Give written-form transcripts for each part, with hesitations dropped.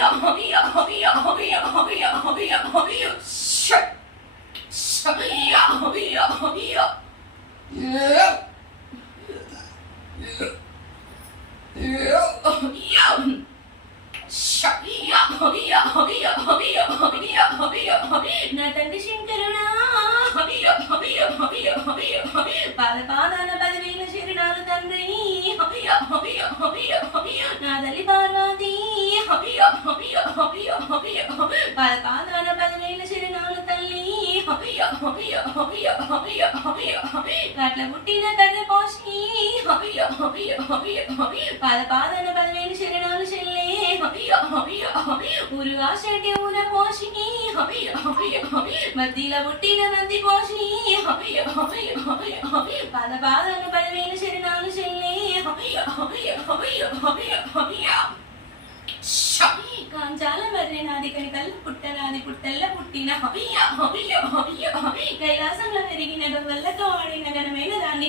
నా తండ్రి శంకరుడా పాదాన 10,000 శరణాలు తండ్రి. నా తల్లి పార్వతి పాదాన 10,000 శరణాలు తల్లి. అట్ల పుట్టిన కర్ర పోషి పాదాన 10,000 శరణాలు చెల్లే. ఊరుగా చెట్టి ఊర పోషి మధ్యలో పుట్టిన నంది పోషి పాదాన 10,000 శరణాలు చెల్లే. కాంచాల మర్రి నాది కనికల్ల పుట్టనాది పుట్టల్ల పుట్టిన కైలాసంలో పెరిగిన వల్లతో ఆడిన ఘనమైన దాన్ని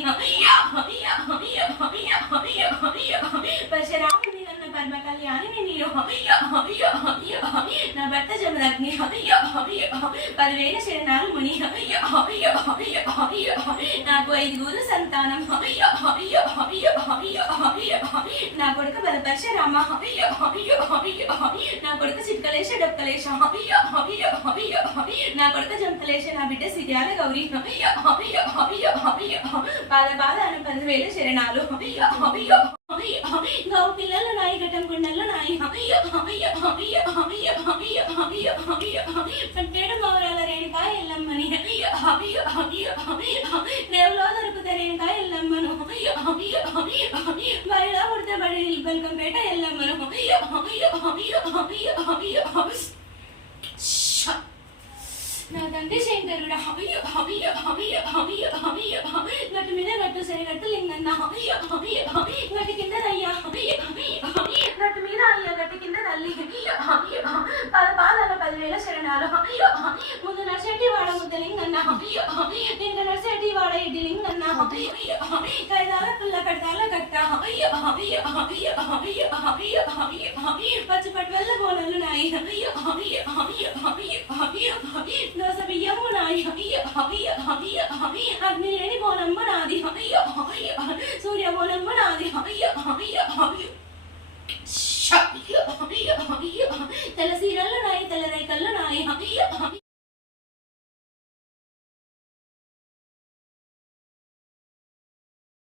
పరశురాముని నన్న పరమ కళ్యాణిని నీరు నా భర్త జమదగ్ని 10,000 శరణాలు ముని. నాకు 5 సంతానం. నా కొడుకు బలపరశురామ, నా కొడుకు చిట్కలేశ డొక్కలేశ, నా కొడుకు జంపలేశ, నా బిడ్డ సిరియాల గౌరీ. పాదాన 10,000 శరణాలు. గౌ పిల్లలు నాయి ఘటం గుండెలు నాయి పట్టేడు గౌరాల రేణుకా ఎల్లమ్మని దేవులో దొరుకుతా రేణుకా ఎల్లమ్మను బయలో ఉడతబడి బల్కంపేట ఎల్లమ్మను. నా తండ్రి శంకరుడా గట్టు మీద గట్టు సరి గట్టు లింగన్న గట్టి కింద అయ్యా గట్టు మీద అయ్యా గట్టి కింద తల్లి. పాదాల 10,000 శరణాలు. ముందు నడిచేటి వాడ ముద్ద లింగన్న, ఇంకా నడిచేటి వాడ ఎడ్డి లింగన్న. కైదాల పుల్ల కడతాల కట్ట పచ్చి పట్టువల్ల గోడలు నాయి దోస బియ్యము నాయి అగ్ని లేని బోనమ్మ నాది సూర్య బోనమ్మ నాది. తెల్ల సీరల్లో నాయి తెల్ల రైకల్లో నాయి